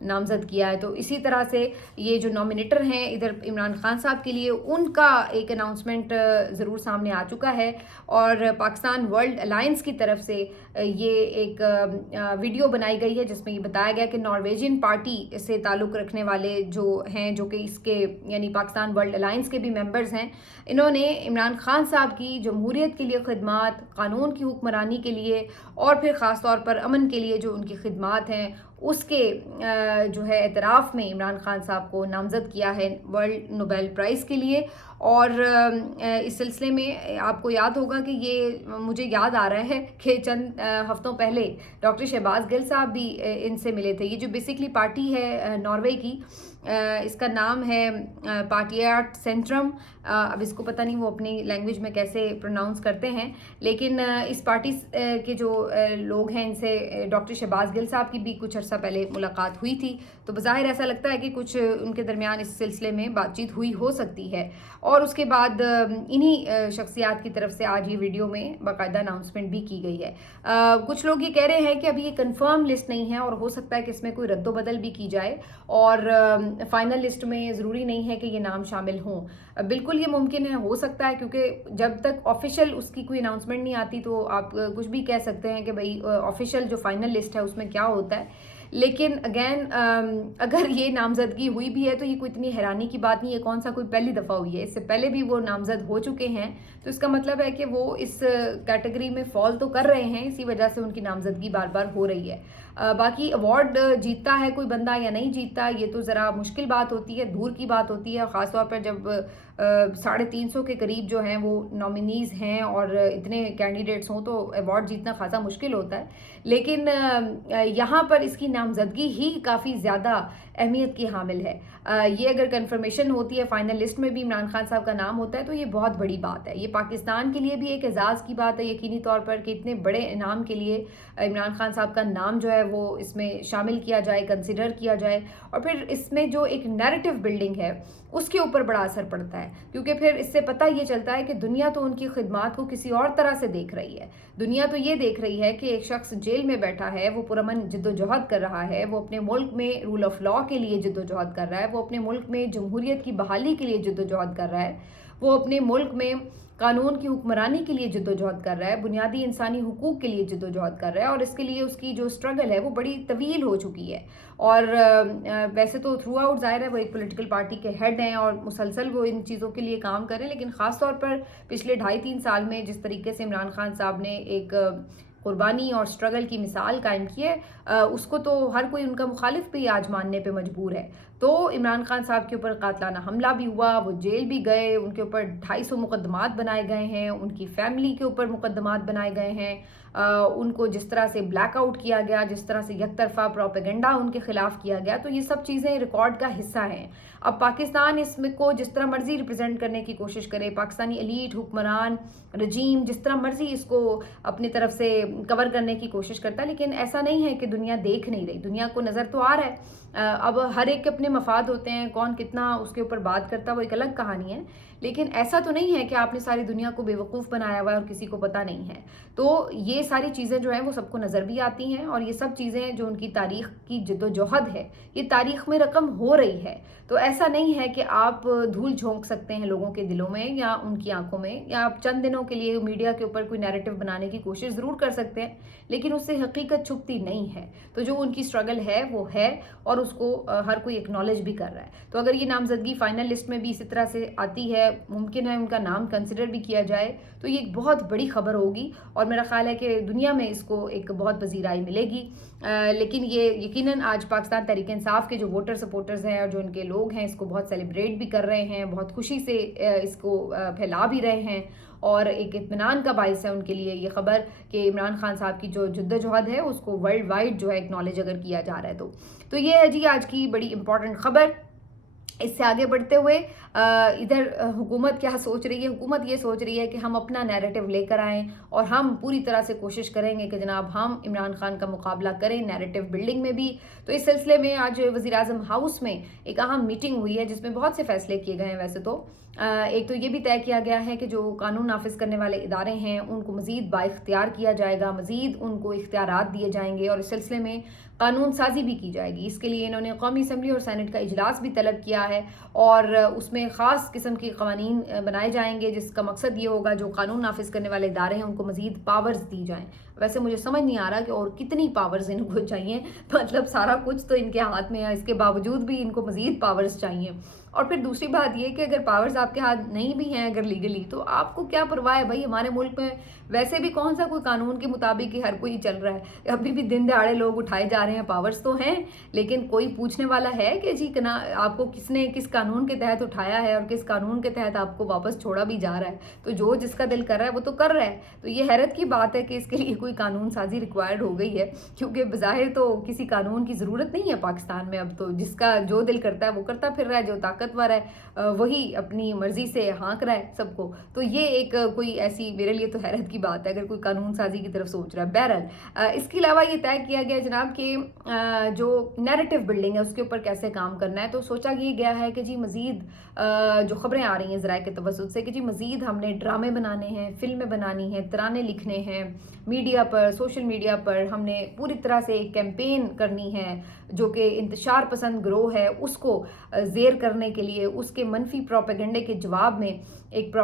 نامزد کیا ہے. تو اسی طرح سے یہ جو نامینیٹر ہیں ادھر عمران خان صاحب کے لیے, ان کا ایک اناؤنسمنٹ ضرور سامنے آ چکا ہے, اور پاکستان ورلڈ الائنس کی طرف سے یہ ایک ویڈیو بنائی گئی ہے جس میں یہ بتایا گیا کہ نارویجین پارٹی سے تعلق رکھنے والے جو ہیں, جو کہ اس کے یعنی پاکستان ورلڈ الائنس کے بھی ممبرز ہیں, انہوں نے عمران خان صاحب کی جمہوریت کے لیے خدمات, قانون کی حکمرانی کے لیے اور پھر خاص طور پر امن کے لیے جو ان کی خدمات ہیں اس کے جو ہے اعتراف میں عمران خان صاحب کو نامزد کیا ہے ورلڈ نوبیل پرائز کے لیے. اور اس سلسلے میں آپ کو یاد ہوگا کہ یہ مجھے یاد آ رہا ہے کہ چند ہفتوں پہلے ڈاکٹر شہباز گل صاحب بھی ان سے ملے تھے. یہ جو بیسکلی پارٹی ہے ناروے کی, اس کا نام ہے پارٹیاٹ سینٹرم. اب اس کو پتہ نہیں وہ اپنی لینگویج میں کیسے پروناؤنس کرتے ہیں, لیکن اس پارٹی کے جو لوگ ہیں ان سے ڈاکٹر شہباز گل صاحب کی بھی کچھ عرصہ پہلے ملاقات ہوئی تھی. تو بظاہر ایسا لگتا ہے کہ کچھ ان کے درمیان اس سلسلے میں بات چیت ہوئی ہو سکتی ہے. اور اس کے بعد انہی شخصیات کی طرف سے آج یہ ویڈیو میں باقاعدہ اناؤنسمنٹ بھی کی گئی ہے. کچھ لوگ یہ کہہ رہے ہیں کہ ابھی یہ کنفرم لسٹ نہیں ہے اور ہو سکتا ہے کہ اس میں کوئی رد و بدل بھی کی جائے, اور فائنل لسٹ میں ضروری نہیں ہے کہ یہ نام شامل ہوں. بالکل یہ ممکن ہے, ہو سکتا ہے, کیونکہ جب تک آفیشیل اس کی کوئی اناؤنسمنٹ نہیں آتی تو آپ کچھ بھی کہہ سکتے ہیں کہ بھئی آفیشیل جو فائنل لسٹ ہے اس میں کیا ہوتا ہے. لیکن اگین اگر یہ نامزدگی ہوئی بھی ہے تو یہ کوئی اتنی حیرانی کی بات نہیں ہے. کون سا کوئی پہلی دفعہ ہوئی ہے, اس سے پہلے بھی وہ نامزد ہو چکے ہیں, تو اس کا مطلب ہے کہ وہ اس کیٹیگری میں فال تو کر رہے ہیں, اسی وجہ سے ان کی نامزدگی بار بار ہو رہی ہے. باقی ایوارڈ جیتتا ہے کوئی بندہ یا نہیں جیتتا, یہ تو ذرا مشکل بات ہوتی ہے, دور کی بات ہوتی ہے, خاص طور پر جب 350 کے قریب جو ہیں وہ نامینیز ہیں اور اتنے کینڈیڈیٹس ہوں تو ایوارڈ جیتنا خاصا مشکل ہوتا ہے. لیکن یہاں پر اس کی نامزدگی ہی کافی زیادہ اہمیت کی حامل ہے. یہ اگر کنفرمیشن ہوتی ہے, فائنل لسٹ میں بھی عمران خان صاحب کا نام ہوتا ہے, تو یہ بہت بڑی بات ہے. یہ پاکستان کے لیے بھی ایک اعزاز کی بات ہے یقینی طور پر کہ اتنے بڑے انعام کے لیے عمران خان صاحب کا نام جو ہے وہ اس میں شامل کیا جائے, کنسیڈر کیا جائے. اور پھر اس میں جو ایک نیریٹو بلڈنگ ہے اس کے اوپر بڑا اثر پڑتا ہے, کیونکہ پھر اس سے پتہ یہ چلتا ہے کہ دنیا تو ان کی خدمات کو کسی اور طرح سے دیکھ رہی ہے. دنیا تو یہ دیکھ رہی ہے کہ ایک شخص جیل میں بیٹھا ہے, وہ پرامن جد و جہد کر رہا ہے, وہ اپنے ملک میں رول آف لاء کے لیے جد و جہد کر رہا ہے, وہ اپنے ملک میں جمہوریت کی بحالی کے لیے جد و جہد کر رہا ہے, وہ اپنے ملک میں قانون کی حکمرانی کے لیے جد و جہد کر رہا ہے, بنیادی انسانی حقوق کے لیے جد و جہد کر رہا ہے, اور اس کے لیے اس کی جو سٹرگل ہے وہ بڑی طویل ہو چکی ہے. اور ویسے تو تھرو آؤٹ ظاہر ہے وہ ایک پولیٹیکل پارٹی کے ہیڈ ہیں اور مسلسل وہ ان چیزوں کے لیے کام کر رہے ہیں, لیکن خاص طور پر پچھلے 2.5-3 سال میں جس طریقے سے عمران خان صاحب نے ایک قربانی اور سٹرگل کی مثال قائم کی ہے, اس کو تو ہر کوئی ان کا مخالف بھی آج ماننے پہ مجبور ہے. تو عمران خان صاحب کے اوپر قاتلانہ حملہ بھی ہوا, وہ جیل بھی گئے, ان کے اوپر 250 مقدمات بنائے گئے ہیں, ان کی فیملی کے اوپر مقدمات بنائے گئے ہیں, ان کو جس طرح سے بلیک آؤٹ کیا گیا, جس طرح سے یک طرفہ پروپیگنڈا ان کے خلاف کیا گیا, تو یہ سب چیزیں ریکارڈ کا حصہ ہیں. اب پاکستان اس میں کو جس طرح مرضی ریپرزینٹ کرنے کی کوشش کرے, پاکستانی ایلیٹ, حکمران, رجیم جس طرح مرضی اس کو اپنی طرف سے کور کرنے کی کوشش کرتا ہے, لیکن ایسا نہیں ہے کہ دنیا دیکھ نہیں رہی, دنیا کو نظر تو آ رہا ہے. اب ہر ایک کے اپنے مفاد ہوتے ہیں, کون کتنا اس کے اوپر بات کرتا ہے وہ ایک الگ کہانی ہے, لیکن ایسا تو نہیں ہے کہ آپ نے ساری دنیا کو بے وقوف بنایا ہوا ہے اور کسی کو پتہ نہیں ہے. تو یہ ساری چیزیں جو ہیں وہ سب کو نظر بھی آتی ہیں, اور یہ سب چیزیں جو ان کی تاریخ کی جد و جہد ہے یہ تاریخ میں رقم ہو رہی ہے. تو ایسا نہیں ہے کہ آپ دھول جھونک سکتے ہیں لوگوں کے دلوں میں یا ان کی آنکھوں میں, یا آپ چند دنوں کے لیے میڈیا کے اوپر کوئی نیریٹو بنانے کی کوشش ضرور کر سکتے ہیں, لیکن اس سے حقیقت چھپتی نہیں ہے. تو جو ان کی سٹرگل ہے وہ ہے, اور اس کو ہر کوئی اکنالج بھی کر رہا ہے. تو اگر یہ نامزدگی فائنل لسٹ میں بھی اسی طرح سے آتی ہے, ممکن ہے ان کا نام کنسیڈر بھی کیا جائے, تو یہ ایک بہت بڑی خبر ہوگی, اور میرا خیال ہے کہ دنیا میں اس کو ایک بہت پذیرائی ملے گی. لیکن یہ یقیناً آج پاکستان تحریک انصاف کے جو ووٹر سپورٹرز ہیں اور جو ان کے لوگ ہیں اس کو بہت سیلیبریٹ بھی کر رہے ہیں, بہت خوشی سے اس کو پھیلا بھی رہے ہیں, اور ایک اطمینان کا باعث ہے ان کے لیے یہ خبر کہ عمران خان صاحب کی جو جدوجہد ہے اس کو ورلڈ وائڈ جو ہے اکنالج اگر کیا جا رہا ہے. تو یہ ہے جی آج کی بڑی امپورٹنٹ خبر. اس سے آگے بڑھتے ہوئے ادھر حکومت کیا سوچ رہی ہے؟ حکومت یہ سوچ رہی ہے کہ ہم اپنا نیریٹو لے کر آئیں, اور ہم پوری طرح سے کوشش کریں گے کہ جناب ہم عمران خان کا مقابلہ کریں نیریٹو بلڈنگ میں بھی. تو اس سلسلے میں آج وزیر اعظم ہاؤس میں ایک اہم میٹنگ ہوئی ہے جس میں بہت سے فیصلے کیے گئے ہیں. ویسے تو ایک تو یہ بھی طے کیا گیا ہے کہ جو قانون نافذ کرنے والے ادارے ہیں ان کو مزید بااختیار کیا جائے گا، مزید ان کو اختیارات دیے جائیں گے اور اس سلسلے میں قانون سازی بھی کی جائے گی۔ اس کے لیے انہوں نے قومی اسمبلی اور سینٹ کا اجلاس بھی طلب کیا ہے اور اس میں خاص قسم کے قوانین بنائے جائیں گے جس کا مقصد یہ ہوگا جو قانون نافذ کرنے والے ادارے ہیں ان کو مزید پاورز دی جائیں۔ ویسے مجھے سمجھ نہیں آ رہا کہ اور کتنی پاورز ان کو چاہیے، مطلب سارا کچھ تو ان کے ہاتھ میں ہے، اس کے باوجود بھی ان کو مزید پاورز چاہیے۔ اور پھر دوسری بات یہ کہ اگر پاورز آپ کے ہاتھ نہیں بھی ہیں اگر لیگلی، تو آپ کو کیا پرواہ ہے بھائی؟ ہمارے ملک میں ویسے بھی کون سا کوئی قانون کے مطابق ہی ہر کوئی چل رہا ہے، ابھی بھی دن دہاڑے لوگ اٹھائے جا رہے ہیں، پاورز تو ہیں لیکن کوئی پوچھنے والا ہے کہ جی آپ کو کس نے کس قانون کے تحت اٹھایا ہے اور کس قانون کے تحت آپ کو واپس چھوڑا بھی جا رہا ہے؟ تو جو جس کا دل کر رہا ہے وہ تو کر رہا ہے۔ تو یہ حیرت کی بات ہے کہ اس کے لیے کوئی قانون سازی ریکوائرڈ ہو گئی ہے، کیونکہ بظاہر تو کسی قانون کی ضرورت نہیں ہے پاکستان میں۔ اب تو جس کا جو دل کرتا ہے وہ کرتا پھر رہا ہے، جو طاقتور ہے وہی اپنی مرضی سے ہانک رہا ہے سب کو۔ تو یہ ایک کوئی ایسی میرے لیے تو حیرت کی بات ہے اگر کوئی قانون سازی کی طرف سوچ رہا ہے۔ بہرحال اس کے علاوہ یہ طے کیا گیا جناب کہ جو نیریٹو بلڈنگ ہے اس کے اوپر کیسے کام کرنا ہے۔ تو سوچا یہ گیا ہے کہ جی مزید جو خبریں آ رہی ہیں ذرائع کے توسط سے کہ جی مزید ہم نے ڈرامے بنانے ہیں، فلمیں بنانی ہیں، ترانے لکھنے ہیں، میڈیا پر سوشل میڈیا پر ہم نے پوری طرح سے ایک کیمپین کرنی ہے جو کہ انتشار پسند گروہ ہے اس کو زیر کرنے کے لیے، اس کے منفی پروپیگنڈے کے جواب میں ایک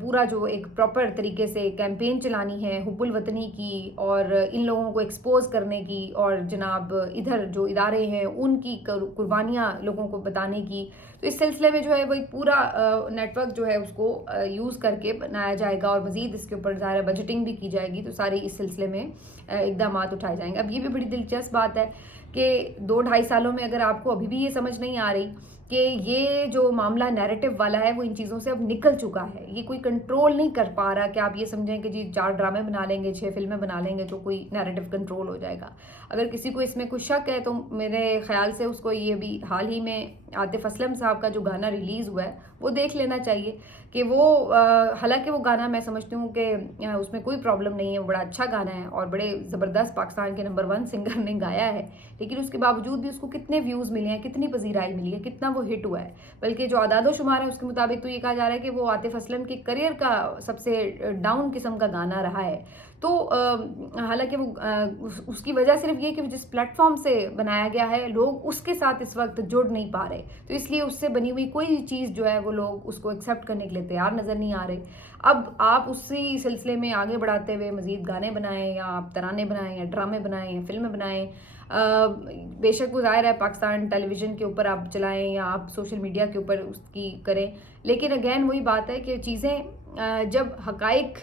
پورا جو ایک پراپر طریقے سے کیمپین چلانی ہے حب الوطنی کی اور ان لوگوں کو ایکسپوز کرنے کی اور جناب ادھر جو ادارے ہیں ان کی قربانیاں لوگوں کو بتانے کی۔ تو اس سلسلے میں جو ہے وہ ایک پورا نیٹ ورک جو ہے اس کو یوز کر کے بنایا جائے گا اور مزید اس کے اوپر ظاہر بجٹنگ بھی کی جائے گی، تو ساری اس سلسلے میں اقدامات اٹھائے جائیں گے۔ اب یہ بھی بڑی دلچسپ بات ہے کہ 2-2.5 سالوں میں اگر آپ کو ابھی بھی یہ سمجھ نہیں آ رہی کہ یہ جو معاملہ نیریٹو والا ہے وہ ان چیزوں سے اب نکل چکا ہے، یہ کوئی کنٹرول نہیں کر پا رہا کہ آپ یہ سمجھیں کہ جی 4 ڈرامے بنا لیں گے، 6 فلمیں بنا لیں گے تو کوئی نیریٹو کنٹرول ہو جائے گا۔ اگر کسی کو اس میں کوئی شک ہے تو میرے خیال سے اس کو یہ بھی حال ہی میں عاطف اسلم صاحب کا جو گانا ریلیز ہوا ہے وہ دیکھ لینا چاہیے کہ وہ حالانکہ وہ گانا میں سمجھتی ہوں کہ اس میں کوئی پرابلم نہیں ہے، وہ بڑا اچھا گانا ہے اور بڑے زبردست پاکستان کے نمبر 1 سنگر نے گایا ہے، لیکن اس کے باوجود بھی اس کو کتنے ویوز ملے ہیں، کتنی پذیرائی ملی ہے، کتنا وہ ہٹ ہوا ہے۔ بلکہ جو اعداد و شمار ہے اس کے مطابق تو یہ کہا جا رہا ہے کہ وہ عاطف اسلم کے کریئر کا سب سے ڈاؤن قسم کا گانا رہا ہے۔ تو حالانکہ وہ اس کی وجہ صرف یہ کہ جس پلیٹ فارم سے بنایا گیا ہے لوگ اس کے ساتھ اس وقت جڑ نہیں پا رہے، تو اس لیے اس سے بنی ہوئی کوئی چیز جو ہے وہ لوگ اس کو ایکسیپٹ کرنے کے لیے تیار نظر نہیں آ رہے۔ اب آپ اسی سلسلے میں آگے بڑھاتے ہوئے مزید گانے بنائیں یا آپ ترانے بنائیں یا ڈرامے بنائیں یا فلمیں بنائیں، بے شک وہ ظاہر ہے پاکستان ٹیلی ویژن کے اوپر آپ چلائیں یا آپ سوشل میڈیا کے اوپر اس کی کریں، لیکن اگین وہی بات ہے کہ چیزیں جب حقائق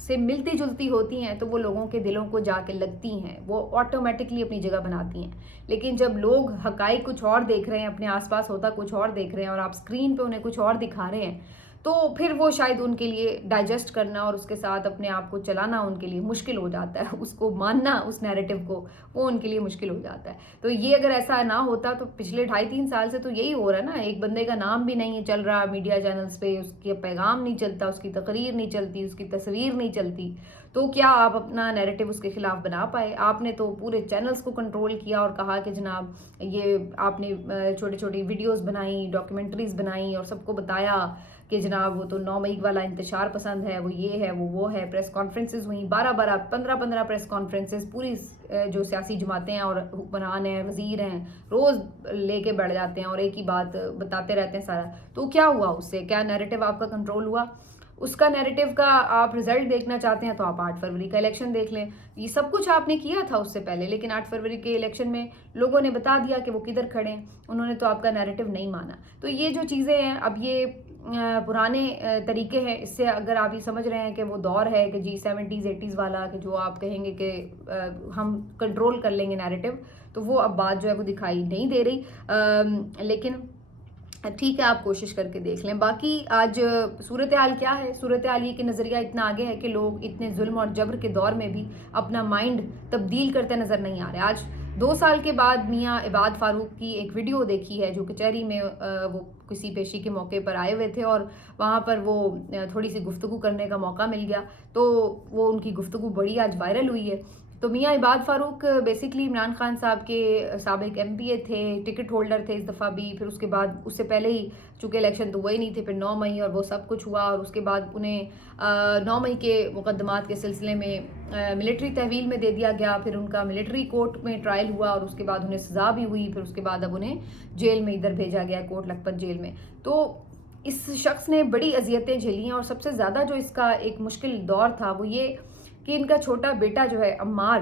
سے ملتی جلتی ہوتی ہیں تو وہ لوگوں کے دلوں کو جا کے لگتی ہیں، وہ آٹومیٹکلی اپنی جگہ بناتی ہیں۔ لیکن جب لوگ حقائق کچھ اور دیکھ رہے ہیں، اپنے آس پاس ہوتا کچھ اور دیکھ رہے ہیں اور آپ اسکرین پہ انہیں کچھ اور دکھا رہے ہیں، تو پھر وہ شاید ان کے لیے ڈائجسٹ کرنا اور اس کے ساتھ اپنے آپ کو چلانا ان کے لیے مشکل ہو جاتا ہے، اس کو ماننا اس نیریٹو کو وہ ان کے لیے مشکل ہو جاتا ہے۔ تو یہ اگر ایسا نہ ہوتا تو پچھلے 2.5-3 سال سے تو یہی ہو رہا ہے نا، ایک بندے کا نام بھی نہیں چل رہا میڈیا چینلز پہ، اس کے پیغام نہیں چلتا، اس کی تقریر نہیں چلتی، اس کی تصویر نہیں چلتی، تو کیا آپ اپنا نیریٹو اس کے خلاف بنا پائے؟ آپ نے تو پورے چینلز کو کنٹرول کیا اور کہا کہ جناب یہ آپ نے چھوٹی چھوٹی ویڈیوز بنائیں، ڈاکیومنٹریز بنائیں اور سب کو بتایا کہ جناب وہ تو 9 مئی والا انتشار پسند ہے، وہ یہ ہے وہ ہے۔ پریس کانفرنسز ہوئیں 12 15 پریس کانفرنسز، پوری جو سیاسی جماعتیں ہیں اور حکمران ہیں وزیر ہیں روز لے کے بیٹھ جاتے ہیں اور ایک ہی بات بتاتے رہتے ہیں سارا۔ تو کیا ہوا اس سے؟ کیا نیریٹو آپ کا کنٹرول ہوا؟ اس کا نیریٹو کا آپ رزلٹ دیکھنا چاہتے ہیں تو آپ 8 فروری کا الیکشن دیکھ لیں، یہ سب کچھ آپ نے کیا تھا اس سے پہلے، لیکن 8 فروری کے الیکشن میں لوگوں نے بتا دیا کہ وہ کدھر کھڑے ہیں، انہوں نے تو آپ کا نیریٹو نہیں مانا۔ تو یہ جو چیزیں ہیں اب یہ پرانے طریقے ہیں، اس سے اگر آپ یہ سمجھ رہے ہیں کہ وہ دور ہے کہ جی 70s 80s والا کہ جو آپ کہیں گے کہ ہم کنٹرول کر لیں گے نیریٹو، تو وہ اب بات جو ہے وہ دکھائی نہیں دے رہی، لیکن ٹھیک ہے آپ کوشش کر کے دیکھ لیں۔ باقی آج صورتحال کیا ہے؟ صورتحال یہ کہ نظریہ اتنا آگے ہے کہ لوگ اتنے ظلم اور جبر کے دور میں بھی اپنا مائنڈ تبدیل کرتے نظر نہیں آ رہے۔ آج 2 سال کے بعد میاں عباد فاروق کی ایک ویڈیو دیکھی ہے جو کچہری میں وہ کسی پیشی کے موقع پر آئے ہوئے تھے اور وہاں پر وہ تھوڑی سی گفتگو کرنے کا موقع مل گیا، تو وہ ان کی گفتگو بڑی آج وائرل ہوئی ہے تو میاں عباد فاروق بیسکلی عمران خان صاحب کے سابق ایم پی اے تھے، ٹکٹ ہولڈر تھے اس دفعہ بھی، پھر اس کے بعد اس سے پہلے ہی چونکہ الیکشن تو ہوئے نہیں تھے، پھر 9 مئی اور وہ سب کچھ ہوا، اور اس کے بعد انہیں 9 مئی کے مقدمات کے سلسلے میں ملٹری تحویل میں دے دیا گیا، پھر ان کا ملٹری کورٹ میں ٹرائل ہوا اور اس کے بعد انہیں سزا بھی ہوئی، پھر اس کے بعد اب انہیں جیل میں ادھر بھیجا گیا کوٹ لکھپت جیل میں۔ تو اس شخص نے بڑی اذیتیں جھیلی ہیں، اور سب سے زیادہ جو اس کا ایک مشکل دور تھا وہ یہ کہ ان کا چھوٹا بیٹا جو ہے عمار،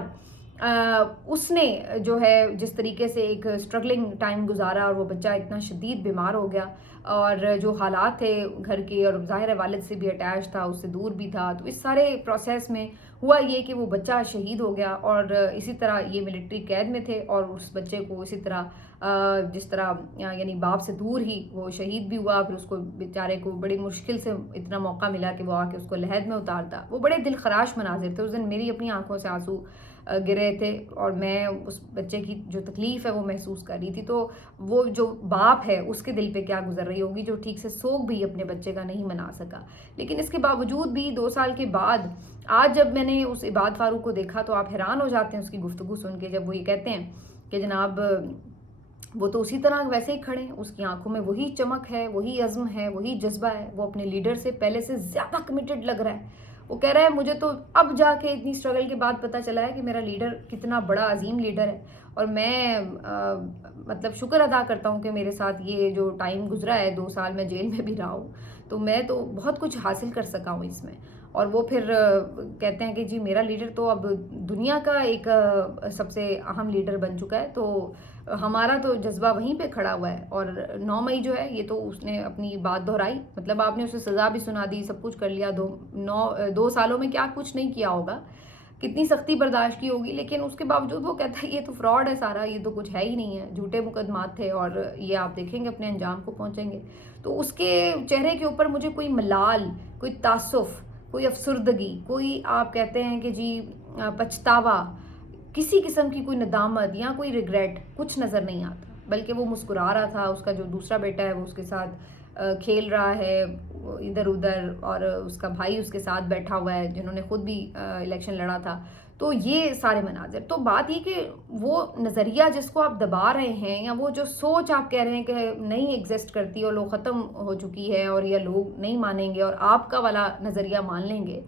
اس نے جو ہے جس طریقے سے ایک اسٹرگلنگ ٹائم گزارا، اور وہ بچہ اتنا شدید بیمار ہو گیا، اور جو حالات تھے گھر کے، اور ظاہر ہے والد سے بھی اٹیچ تھا، اس سے دور بھی تھا، تو اس سارے پروسیس میں ہوا یہ کہ وہ بچہ شہید ہو گیا، اور اسی طرح یہ ملٹری قید میں تھے، اور اس بچے کو اسی طرح جس طرح یعنی باپ سے دور ہی وہ شہید بھی ہوا، پھر اس کو بیچارے کو بڑی مشکل سے اتنا موقع ملا کہ وہ آ کے اس کو لحد میں اتارتا۔ وہ بڑے دل خراش مناظر تھے، اس دن میری اپنی آنکھوں سے آنسو گرے تھے، اور میں اس بچے کی جو تکلیف ہے وہ محسوس کر رہی تھی، تو وہ جو باپ ہے اس کے دل پہ کیا گزر رہی ہوگی جو ٹھیک سے سوگ بھی اپنے بچے کا نہیں منا سکا۔ لیکن اس کے باوجود بھی 2 سال کے بعد آج جب میں نے اس عباد فاروق کو دیکھا تو آپ حیران ہو جاتے ہیں اس کی گفتگو سن کے، جب وہ یہ کہتے ہیں کہ جناب وہ تو اسی طرح ویسے ہی کھڑے ہیں، اس کی آنکھوں میں وہی چمک ہے، وہی عزم ہے، وہی جذبہ ہے، وہ اپنے لیڈر سے پہلے سے زیادہ کمیٹڈ لگ رہا ہے۔ وہ کہہ رہا ہے مجھے تو اب جا کے اتنی اسٹرگل کے بعد پتہ چلا ہے کہ میرا لیڈر کتنا بڑا عظیم لیڈر ہے، اور میں مطلب شکر ادا کرتا ہوں کہ میرے ساتھ یہ جو ٹائم گزرا ہے، 2 سال میں جیل میں بھی رہا ہوں، تو میں تو بہت کچھ حاصل کر سکا ہوں اس میں۔ اور وہ پھر کہتے ہیں کہ جی میرا لیڈر تو اب دنیا کا ایک سب سے اہم لیڈر بن چکا ہے، تو ہمارا تو جذبہ وہیں پہ کھڑا ہوا ہے۔ اور 9 مئی جو ہے یہ تو اس نے اپنی بات دہرائی، مطلب آپ نے اسے سزا بھی سنا دی، سب کچھ کر لیا، 2 سالوں میں کیا کچھ نہیں کیا ہوگا، کتنی سختی برداشت کی ہوگی، لیکن اس کے باوجود وہ کہتا ہے یہ تو فراڈ ہے سارا، یہ تو کچھ ہے ہی نہیں ہے، جھوٹے مقدمات تھے، اور یہ آپ دیکھیں گے اپنے انجام کو پہنچیں گے۔ تو اس کے چہرے کے اوپر مجھے کوئی ملال، کوئی تعصف، کوئی افسردگی، کوئی آپ کہتے ہیں کہ جی پچھتاوا، کسی قسم کی کوئی ندامت یا کوئی ریگریٹ کچھ نظر نہیں آتا، بلکہ وہ مسکرا رہا تھا۔ اس کا جو دوسرا بیٹا ہے وہ اس کے ساتھ کھیل رہا ہے ادھر ادھر، اور اس کا بھائی اس کے ساتھ بیٹھا ہوا ہے جنہوں نے خود بھی الیکشن لڑا تھا۔ تو یہ سارے مناظر، تو بات یہ کہ وہ نظریہ جس کو آپ دبا رہے ہیں، یا وہ جو سوچ آپ کہہ رہے ہیں کہ نہیں ایگزسٹ کرتی اور لوگ ختم ہو چکی ہے، اور یہ لوگ نہیں مانیں گے اور آپ کا والا نظریہ مان لیں گے،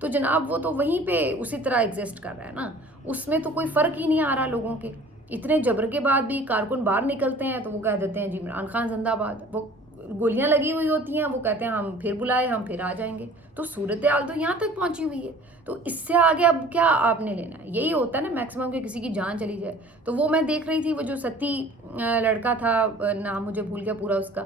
تو جناب وہ تو وہیں پہ اسی طرح ایگزسٹ کر رہا ہے نا، اس میں تو کوئی فرق ہی نہیں آ رہا لوگوں کے۔ اتنے جبر کے بعد بھی کارکن باہر نکلتے ہیں تو وہ کہہ دیتے ہیں جی عمران خان زندہ باد، وہ گولیاں لگی ہوئی ہوتی ہیں، وہ کہتے ہیں ہم پھر بلائے، ہم پھر آ جائیں گے۔ تو صورتحال تو یہاں تک پہنچی ہوئی ہے، تو اس سے آگے اب کیا آپ نے لینا ہے؟ یہی ہوتا ہے نا میکسیمم کہ کسی کی جان چلی جائے۔ تو وہ میں دیکھ رہی تھی، وہ جو ستی لڑکا تھا، نام مجھے بھول گیا پورا اس کا،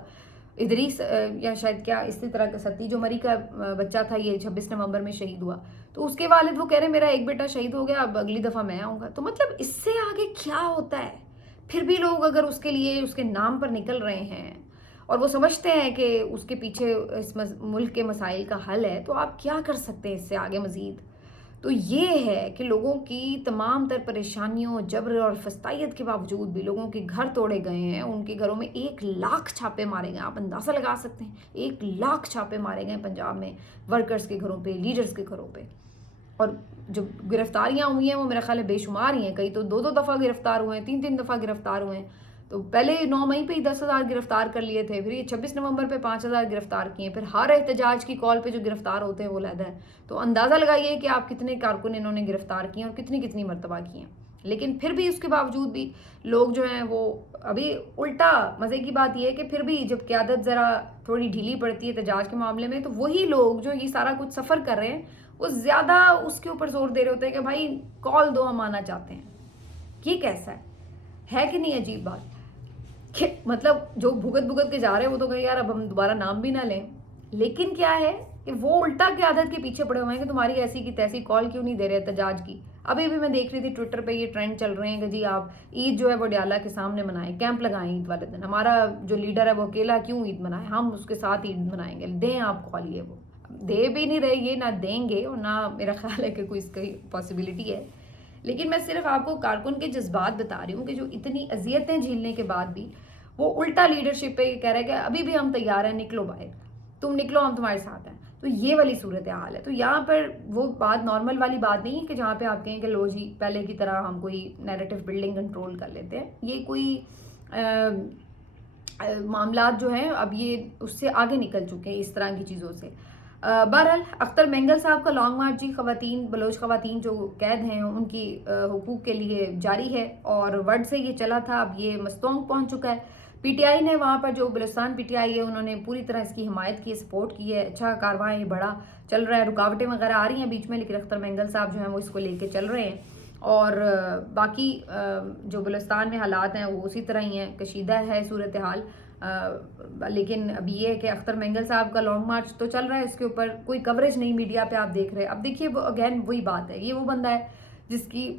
ادریس یا شاید کیا اسی طرح کا، ستی جو مری کا بچہ تھا، یہ 26 نومبر میں شہید ہوا، تو اس کے والد وہ کہہ رہے ہیں میرا ایک بیٹا شہید ہو گیا، اب اگلی دفعہ میں آؤں گا۔ تو مطلب اس سے آگے کیا ہوتا ہے؟ پھر بھی لوگ اگر اس کے لیے اس کے نام پر نکل رہے ہیں اور وہ سمجھتے ہیں کہ اس کے پیچھے اس ملک کے مسائل کا حل ہے، تو آپ کیا کر سکتے ہیں اس سے آگے مزید؟ تو یہ ہے کہ لوگوں کی تمام تر پریشانیوں، جبر اور فسطائیت کے باوجود بھی لوگوں کے گھر توڑے گئے ہیں، ان کے گھروں میں 1,00,000 چھاپے مارے گئے، آپ اندازہ لگا سکتے ہیں 1,00,000 چھاپے مارے گئے پنجاب میں، ورکرز کے گھروں پہ، لیڈرز کے گھروں پہ۔ اور جو گرفتاریاں ہوئی ہیں وہ میرا خیال ہے بے شمار ہی ہیں، کئی تو 2 دفعہ گرفتار ہوئے ہیں، 3 دفعہ گرفتار ہوئے ہیں۔ تو پہلے 9 مئی پہ ہی 10,000 گرفتار کر لیے تھے، پھر یہ 26 نومبر پہ 5,000 گرفتار کیے، پھر ہر احتجاج کی کال پہ جو گرفتار ہوتے ہیں وہ علیحدہ ہے۔ تو اندازہ لگائیے کہ آپ کتنے کارکن انہوں نے گرفتار کیے اور کتنی مرتبہ کیے ہیں۔ لیکن پھر بھی اس کے باوجود بھی لوگ جو ہیں وہ ابھی الٹا، مزے کی بات یہ ہے کہ پھر بھی جب قیادت ذرا تھوڑی ڈھیلی پڑتی ہے احتجاج کے معاملے میں، تو وہی لوگ جو یہ سارا کچھ سفر کر رہے ہیں وہ زیادہ اس کے اوپر زور دے رہے ہوتے ہیں کہ بھائی کال دو، ہم آنا چاہتے ہیں۔ یہ کیسا ہے کہ نہیں عجیب بات؟ کہ مطلب جو بھگت کے جا رہے ہیں وہ تو کہیں یار اب ہم دوبارہ نام بھی نہ لیں، لیکن کیا ہے کہ وہ الٹا قیادت کے پیچھے پڑے ہوئے ہیں کہ تمہاری ایسی کی تیسی کال کیوں نہیں دے رہے احتجاج کی۔ ابھی میں دیکھ رہی تھی ٹویٹر پہ یہ ٹرینڈ چل رہے ہیں کہ جی آپ عید جو ہے وہ ڈیالہ کے سامنے منائیں، کیمپ لگائیں عید والے دن، ہمارا جو لیڈر ہے وہ اکیلا کیوں عید منائیں، ہم اس کے ساتھ عید منائیں گے، دیں آپ کال۔ یہ وہ دے بھی نہیں رہے، یہ نہ دیں گے اور نہ میرا خیال ہے کہ کوئی اس کی پاسبلٹی ہے۔ لیکن میں صرف آپ کو کارکن کے جذبات بتا رہی ہوں کہ جو اتنی اذیتیں جھیلنے کے بعد بھی وہ الٹا لیڈرشپ پہ کہہ رہے کہ ابھی بھی ہم تیار ہیں، نکلو باہر، تم نکلو، ہم تمہارے ساتھ ہیں۔ تو یہ والی صورتحال ہے. تو یہاں پر وہ بات نارمل والی بات نہیں ہے کہ جہاں پہ آپ کہیں کہ لو جی پہلے کی طرح ہم کوئی نیریٹو بلڈنگ کنٹرول کر لیتے ہیں. یہ کوئی معاملات جو ہیں اب یہ اس سے آگے نکل چکے ہیں اس طرح کی چیزوں سے. بہرحال اختر مینگل صاحب کا لانگ مارچ جی خواتین بلوچ خواتین جو قید ہیں ان کی حقوق کے لیے جاری ہے اور ورڈ سے یہ چلا تھا، اب یہ مستونگ پہنچ چکا ہے. پی ٹی آئی نے وہاں پر جو بلوچستان پی ٹی آئی ہے انہوں نے پوری طرح اس کی حمایت کی ہے، سپورٹ کی ہے. اچھا کارواں ہے، بڑا چل رہا ہے. رکاوٹیں وغیرہ آ رہی ہیں بیچ میں لیکن اختر مینگل صاحب جو ہیں وہ اس کو لے کے چل رہے ہیں. اور باقی جو بلوچستان میں حالات ہیں وہ اسی طرح ہی ہیں، کشیدہ ہے صورتحال. لیکن اب یہ ہے کہ اختر مینگل صاحب کا لانگ مارچ تو چل رہا ہے، اس کے اوپر کوئی کوریج نہیں میڈیا پہ آپ دیکھ رہے. اب دیکھیے وہ اگین وہی بات ہے، یہ وہ بندہ ہے جس کی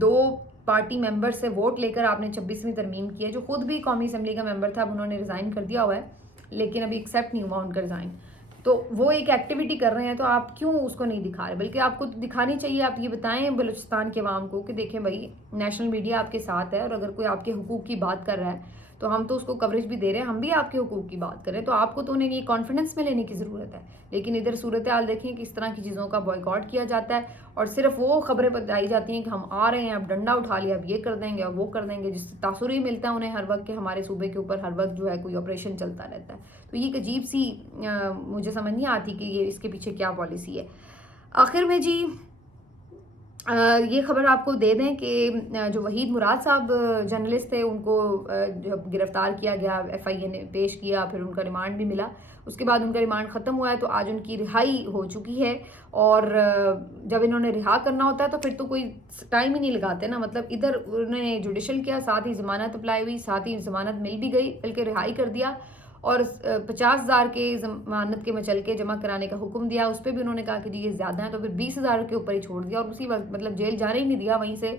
2 پارٹی ممبر سے ووٹ لے کر آپ نے 26ویں ترمیم کی ہے، جو خود بھی قومی اسمبلی کا ممبر تھا. اب انہوں نے ریزائن کر دیا ہوا ہے لیکن ابھی ایکسیپٹ نہیں ہوا ان کا ریزائن. تو وہ ایک ایکٹیویٹی کر رہے ہیں تو آپ کیوں اس کو نہیں دکھا رہے؟ بلکہ آپ کو دکھانی چاہیے. آپ یہ بتائیں بلوچستان کے عوام کو کہ دیکھیں بھائی نیشنل میڈیا آپ کے ساتھ ہے اور اگر کوئی آپ کے حقوق کی بات کر رہا ہے تو ہم تو اس کو کوریج بھی دے رہے ہیں، ہم بھی آپ کے حقوق کی بات کر رہے ہیں. تو آپ کو تو انہیں یہ کانفیڈنس میں لینے کی ضرورت ہے. لیکن ادھر صورتحال دیکھیں کہ اس طرح کی چیزوں کا بوائیکاٹ کیا جاتا ہے اور صرف وہ خبریں بتائی جاتی ہیں کہ ہم آ رہے ہیں، اب ڈنڈا اٹھا لیا، اب یہ کر دیں گے، اب وہ کر دیں گے، جس سے تاثر ہی ملتا ہے انہیں ہر وقت کہ ہمارے صوبے کے اوپر ہر وقت جو ہے کوئی آپریشن چلتا رہتا ہے. تو یہ ایک عجیب سی مجھے سمجھ نہیں آتی کہ یہ اس کے پیچھے کیا پالیسی ہے. آخر میں جی یہ خبر آپ کو دے دیں کہ جو وحید مراد صاحب جرنلسٹ تھے ان کو جب گرفتار کیا گیا، ایف آئی اے نے پیش کیا، پھر ان کا ریمانڈ بھی ملا. اس کے بعد ان کا ریمانڈ ختم ہوا ہے تو آج ان کی رہائی ہو چکی ہے. اور جب انہوں نے رہا کرنا ہوتا ہے تو پھر تو کوئی ٹائم ہی نہیں لگاتے نا. مطلب ادھر انہوں نے جوڈیشل کیا، ساتھ ہی ضمانت اپلائی ہوئی، ساتھ ہی ضمانت مل بھی گئی، بلکہ رہائی کر دیا اور 50,000 کے ضمانت کے مچلکے جمع کرانے کا حکم دیا. اس پہ بھی انہوں نے کہا کہ جی یہ زیادہ ہیں، تو پھر 20,000 کے اوپر ہی چھوڑ دیا اور اسی وقت مطلب جیل جانے ہی نہیں دیا، وہیں سے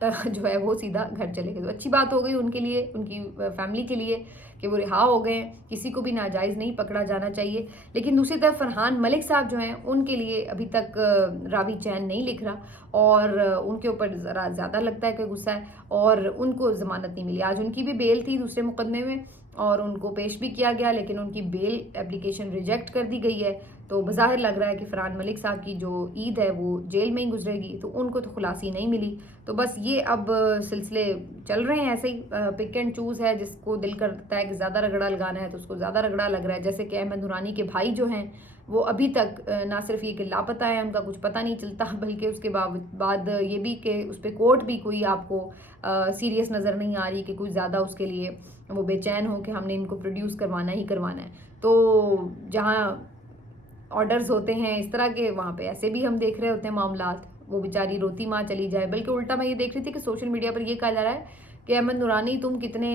جو ہے وہ سیدھا گھر چلے گئے. تو اچھی بات ہو گئی ان کے لیے، ان کی فیملی کے لیے کہ وہ رہا ہو گئے. کسی کو بھی ناجائز نہیں پکڑا جانا چاہیے. لیکن دوسری طرف فرحان ملک صاحب جو ہیں ان کے لیے ابھی تک راوی چین نہیں لکھ رہا اور ان کے اوپر ذرا زیادہ لگتا ہے کہ غصہ ہے اور ان کو ضمانت نہیں ملی. آج ان کی بھی بیل تھی دوسرے مقدمے میں اور ان کو پیش بھی کیا گیا لیکن ان کی بیل اپلیکیشن ریجیکٹ کر دی گئی ہے. تو بظاہر لگ رہا ہے کہ فرحان ملک صاحب کی جو عید ہے وہ جیل میں ہی گزرے گی، تو ان کو تو خلاصی نہیں ملی. تو بس یہ اب سلسلے چل رہے ہیں ایسے ہی، پک اینڈ چوز ہے. جس کو دل کرتا ہے کہ زیادہ رگڑا لگانا ہے تو اس کو زیادہ رگڑا لگ رہا ہے. جیسے کہ احمد نورانی کے بھائی جو ہیں وہ ابھی تک نہ صرف یہ کہ لاپتہ ہے، ان کا کچھ پتہ نہیں چلتا، بلکہ اس کے بعد یہ بھی کہ اس پہ کورٹ بھی کوئی آپ کو سیریس نظر نہیں آ رہی کہ کوئی زیادہ اس کے لیے وہ بے چین ہو کہ ہم نے ان کو پروڈیوس کروانا ہی کروانا ہے. تو جہاں آرڈرز ہوتے ہیں اس طرح کے وہاں پہ ایسے بھی ہم دیکھ رہے ہوتے ہیں معاملات. وہ بیچاری روتی ماں چلی جائے. بلکہ الٹا میں یہ دیکھ رہی تھی کہ سوشل میڈیا پر یہ کہا جا رہا ہے کہ احمد نورانی تم کتنے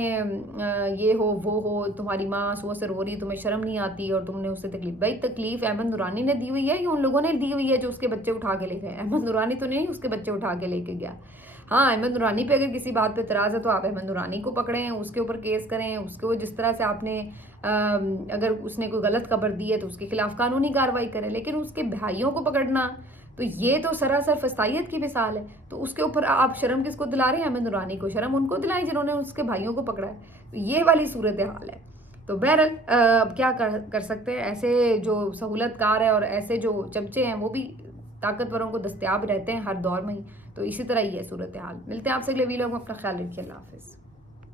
یہ ہو وہ ہو، تمہاری ماں سو سے رو رہی، تمہیں شرم نہیں آتی اور تم نے اس سے تکلیف. بھائی تکلیف احمد نورانی نے دی ہوئی ہے یا ان لوگوں نے دی ہوئی ہے جو اس کے بچے اٹھا کے لے گئے؟ احمد نورانی تو نہیں اس کے بچے اٹھا کے لے کے گیا. ہاں احمد نورانی پہ اگر کسی بات پہ اعتراض ہے تو آپ احمد نورانی کو پکڑیں، اس کے اوپر کیس کریں، اس کو جس طرح سے آپ نے اگر اس نے کوئی غلط خبر دی ہے تو اس کے خلاف قانونی کارروائی کریں. لیکن اس کے بھائیوں کو پکڑنا تو یہ تو سراسر فسطائیت کی مثال ہے. تو اس کے اوپر آپ شرم کس کو دلا رہے ہیں؟ احمد نورانی کو. شرم ان کو دلائیں جنہوں نے اس کے بھائیوں کو پکڑا ہے. تو یہ والی صورتحال ہے. تو بہرحال اب کیا کر سکتے ہیں؟ ایسے جو سہولت کار ہے اور ایسے جو چمچے ہیں وہ بھی طاقتوروں کو دستیاب رہتے ہیں ہر دور میں ہی. تو اسی طرح ہی ہے صورتحال. ملتے ہیں آپ سے اگلے ویڈیو میں، اپنا خیال رکھیے. اللہ حافظ.